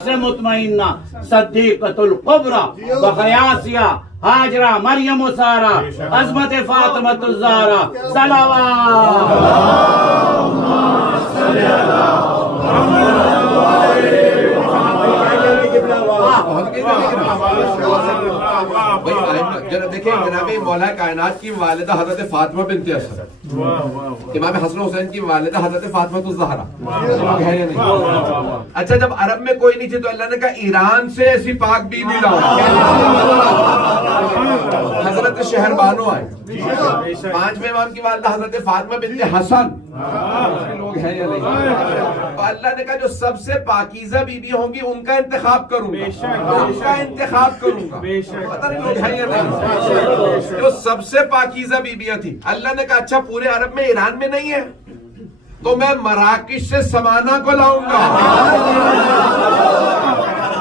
से मुतमइन्ना सद्दीक़तुल कुब्रा बक़यासिया हाजरा मरियम सारा अज़मत फ़ातिमतुज़ ज़हरा देखिए जनाब मौला कायनात की वालिदा हजरत फातिमा बिन्ते असद, इमाम हसन हुसैन की वालिदा हजरत फातिमा ज़हरा है या नहीं? अच्छा, जब अरब में कोई नहीं थे तो अल्लाह ने कहा ईरान से ऐसी पाक बीवी लाओ, हजरत शहरबानो आए। पांचवें इमाम की वालिदा हजरत फातिमा बिन्ते हसन, लोग हैं या नहीं? तो अल्लाह ने कहा जो सबसे पाकीज़ा बीबी होंगी उनका इंतखाब करूंगा, उनका इंतखाब करूंगा। पता नहीं लोग हैं या नहीं? जो सबसे पाकीज़ा बीबियां थी, अल्लाह ने कहा अच्छा पूरे अरब में ईरान में नहीं है तो मैं मराकिश से समाना को लाऊंगा।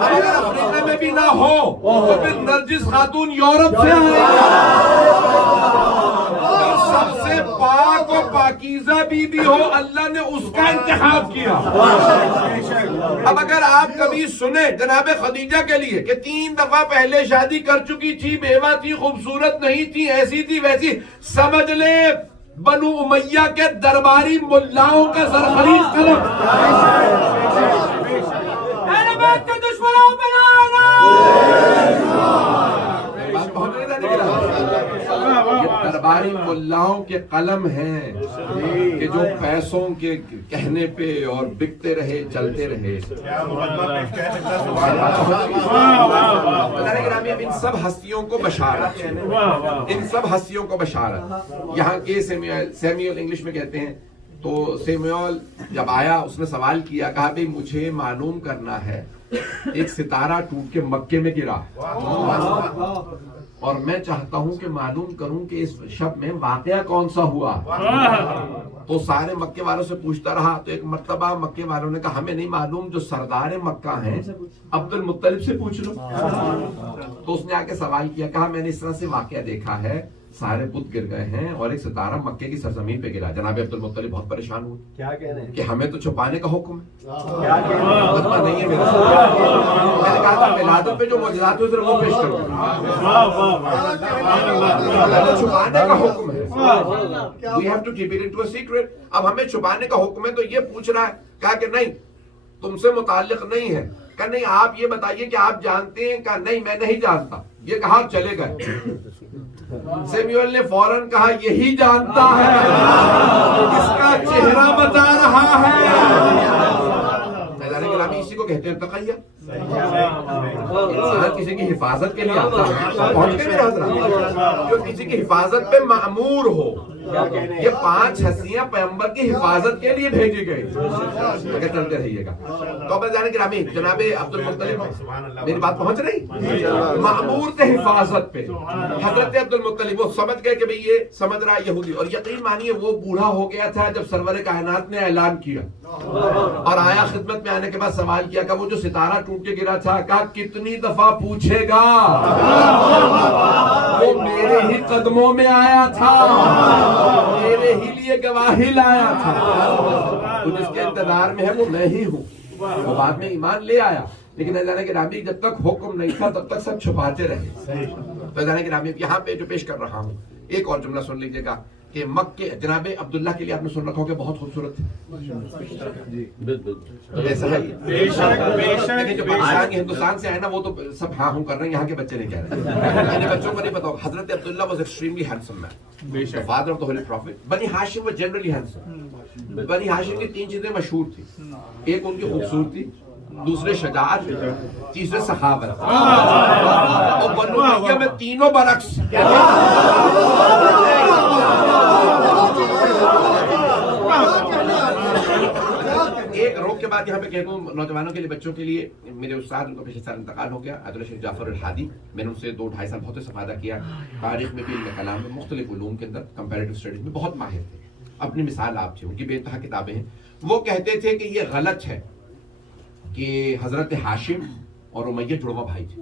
अगर अफ्रीका में भी ना हो तो फिर नरजिस खातून यूरोप से सबसे पाक और पाकीज़ा बीबी हो, अल्लाह ने उसका इंतखाब किया। अब अगर आप कभी सुने जनाब खदीजा के लिए कि 3 दफा पहले शादी कर चुकी थी, बेवा थी, खूबसूरत नहीं थी, ऐसी थी वैसी, समझ ले बनु उमैया के दरबारी मुल्लाओं का सरखरीद कलम। दुश्मनों पे दरबारी मुल्लाओं के कलम हैं कि जो पैसों के कहने पे और बिकते रहे, चलते रहे। इन सब हस्तियों को बशारत, इन सब हस्तियों को बशारत। यहाँ के सैमुअल इंग्लिश में कहते हैं, तो सैमुअल जब आया उसने सवाल किया, कहा भाई मुझे मालूम करना है एक सितारा टूट के मक्के में गिरा और मैं चाहता हूं कि मालूम करूं कि इस शब में वाकया कौन सा हुआ। तो सारे मक्के वालों से पूछता रहा, तो एक मर्तबा मक्के वालों ने कहा हमें नहीं मालूम, जो सरदार मक्का हैं अब्दुल मुत्तलिब से पूछ लो। तो उसने आके सवाल किया, कहा मैंने इस तरह से वाकया देखा है, सारे बुत गिर गए हैं और एक सितारा मक्के की सरजमीन पे गिरा। जनाब अब्दुल मुत्तलिब बहुत परेशान हुए, क्या कह रहे हैं कि हमें तो छुपाने का हुक्म है, नहीं है मेरा। मैंने कहा था मिलादुल पे जो मौजूदात हुए वो पेश करो, छुपाने का हुक्म है, we have to keep it into a secret. अब हमें छुपाने का हुक्म है तो ये पूछ रहा है, कहा कि नहीं तुमसे मुताल्लिक नहीं है। कहा नहीं आप ये बताइए कि आप जानते हैं? कहा नहीं मैं नहीं जानता। ये कहा चले गए। सैमुअल ने फौरन कहा यही जानता है, इसका चेहरा बता रहा है। इसी को कहते हैं तक़य्या। इंसान किसी की हिफाजत के लिए आता है, जो किसी की हिफाजत पे मामूर हो। ये 5 हस्तियां पैगंबर की हिफाजत के लिए भेजी गई। चलते रहिएगा। तो अब जाने की रामी जनाब अब्दुल मुत्तलिब, मेरी बात पहुंच रही? मामूर थे हिफाजत पे हजरत अब्दुल मुत्तलिब। वो समझ गए कि भाई ये समझ रहा है यहूदी, और यकीन मानिए वो बूढ़ा हो गया था जब सरवर कायनात ने ऐलान किया और आया खिदमत में आने के बाद सवाल किया कि वो जो सितारा टूट के गिरा था, कहा कितनी दफा पूछेगा, वो मेरे ही कदमों में आया था, मेरे ही लिए गवाही लाया था। तो जिसके इंतजार में है वो मैं ही हूँ। वो बाद में ईमान ले आया, लेकिन अल्लाह के रामी जब तक हुक्म नहीं था तब तक सब छुपाते रहे। तो अल्लाह के रामी यहाँ पे जो पेश कर रहा हूँ, एक और जुमला सुन लीजिएगा कि मक्के जनाब अब्दुल्ला के लिए आपने सुन रखा होगा बहुत खूबसूरत है। ऐसा है, लेकिन जो पाकिस्तान हिंदुस्तान से आए ना वो तो सब हाँ हूँ कर रहे हैं, यहाँ के बच्चे नहीं कह रहे। मैंने बच्चों को नहीं पता। हजरत Abdullah was extremely handsome man, father of the holy prophet. बनी हाशिम वाज जनरली हैंडसम। बनी हाशिम की 3 चीजें मशहूर थी, एक उनकी खूबसूरती, दूसरे शजाअत, तीसरे सखावत। और बनु उमैया में तीनों बरक्स। एक रोक के बाद यहाँ पे कह दूं नौजवानों के लिए, बच्चों के लिए, मेरे उस्ताद उनको पिछले साल इंतकाल हो गया, अब्दुल शेख जाफर अल हादी। मैंने उनसे 2-2.5 साल बहुत इस्तेफादा किया। तारीख में भी, इल्म कलाम में, मुख्तलिफ उलूम के अंदर, कंपैरेटिव स्टडीज में बहुत माहिर थे। अपनी मिसाल आप थे, उनकी बेइंतहा किताबें हैं। वो कहते थे कि ये गलत है कि हजरत हाशिम और उमैया जुड़वा भाई थे।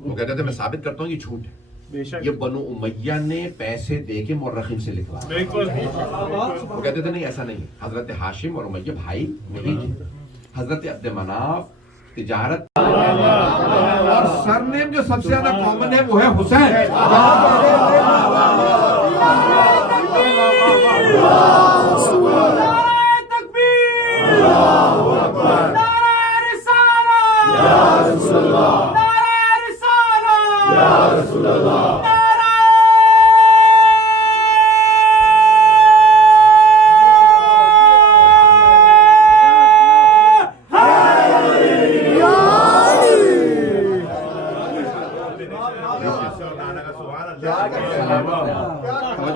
वो कहते थे मैं साबित करता हूँ ये झूठ है। ये बनु उमैया ने पैसे दे के मुर्रखीन से लिखवा। वो कहते थे नहीं ऐसा नहीं है, हजरत हाशिम और उमैया भाई नहीं थे। हजरत अब्द मनाफ तिजारत, और सरनेम जो सबसे ज्यादा कॉमन है वो है हुसैन।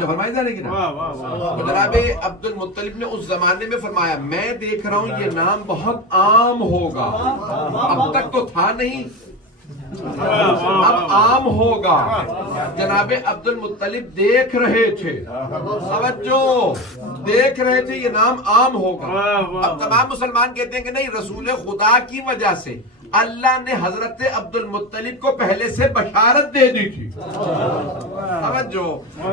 फरमाई जा रही ना, जनाब अब्दुल मुत्तलिब ने उस जमाने में फरमाया, मैं देख रहा हूं ये नाम बहुत आम होगा, अब तक तो था नहीं, अब आम होगा। जनाब अब्दुल मुत्तलिब देख रहे थे, समझो, देख रहे थे ये नाम आम होगा। अब तमाम मुसलमान कहते हैं कि नहीं, रसूल खुदा की वजह से अल्लाह ने हजरत अब्दुल मुत्तलिब को पहले से बशारत दे दी थी, समझो,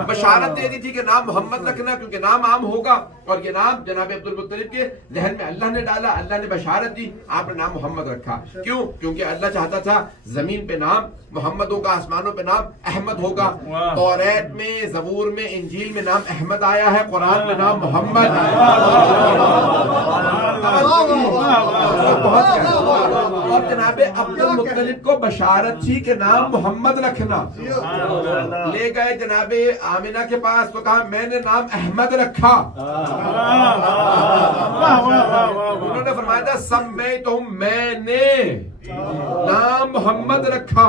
बशारत दे दी थी कि नाम मोहम्मद रखना, क्योंकि नाम आम होगा। और ये नाम जनाब अब्दुल मुत्तलिब के जहन में अल्लाह ने डाला, अल्लाह ने बशारत दी, आपने नाम मोहम्मद रखा। क्यों? क्योंकि अल्लाह चाहता था जमीन पे नाम मोहम्मद होगा, आसमानों पे नाम अहमद होगा। तौरात में, ज़बूर में, इंजील में नाम अहमद आया है, कुरान में नाम मोहम्मद आया। और जनाब अब्दुल मुत्तलिब को बशारत थी कि नाम मोहम्मद रखना। ले गए जनाब आमिना के पास, तो कहा मैंने नाम अहमद रखा। उन्होंने फरमाया था सब मैं तो मैंने नाम मोहम्मद रखा।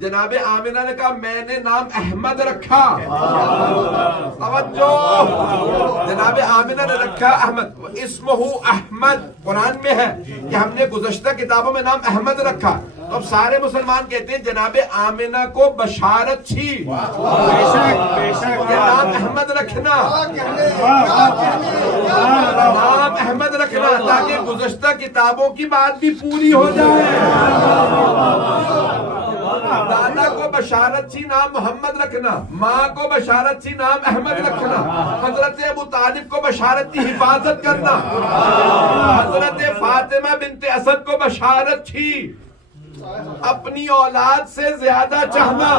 जनाब आमिना ने कहा मैंने नाम अहमद रखा। समझो, जनाब आमिना ने रखा अहमद, इस्मुहु अहमद कुरान में है कि हमने गुज़श्ता किताबों में नाम अहमद रखा। तो अब सारे मुसलमान कहते हैं जनाब आमिना को बशारत थी कि नाम अहमद रखना, नाम अहमद रखना, ताकि गुज़श्ता किताबों की बात भी पूरी हो जाए। दादा को बशारत थी नाम मोहम्मद रखना, माँ को बशारत थी नाम अहमद रखना, हजरत अबू तालिब को बशारत थी हिफाजत करना, हजरत फातिमा बिनते असद को बशारत थी अपनी औलाद से ज्यादा चाहना,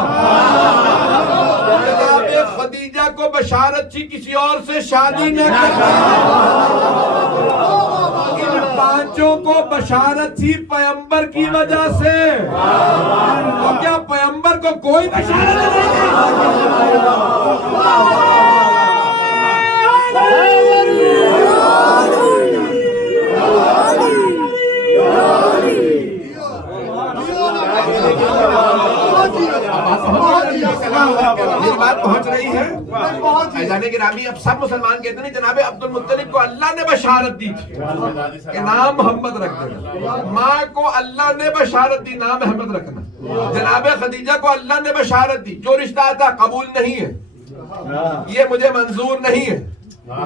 जनाब खदीजा को बशारत थी किसी और से शादी न करना। इन पांचों को बशारत थी पैगंबर की वजह से। तो क्या पैगंबर को कोई बशारत मेरी बात पहुंच रही है? जाने के रामी, अब सब मुसलमान कहते हैं जनाब अब्दुल मुत्तलिब को अल्लाह ने बशारत दी थी कि नाम मोहम्मद रख देना। माँ को अल्लाह ने बशारत दी नाम अहमद रखना। जनाब खदीजा को अल्लाह ने बशारत दी, जो रिश्ता था कबूल नहीं है, ये मुझे मंजूर नहीं है,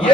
ये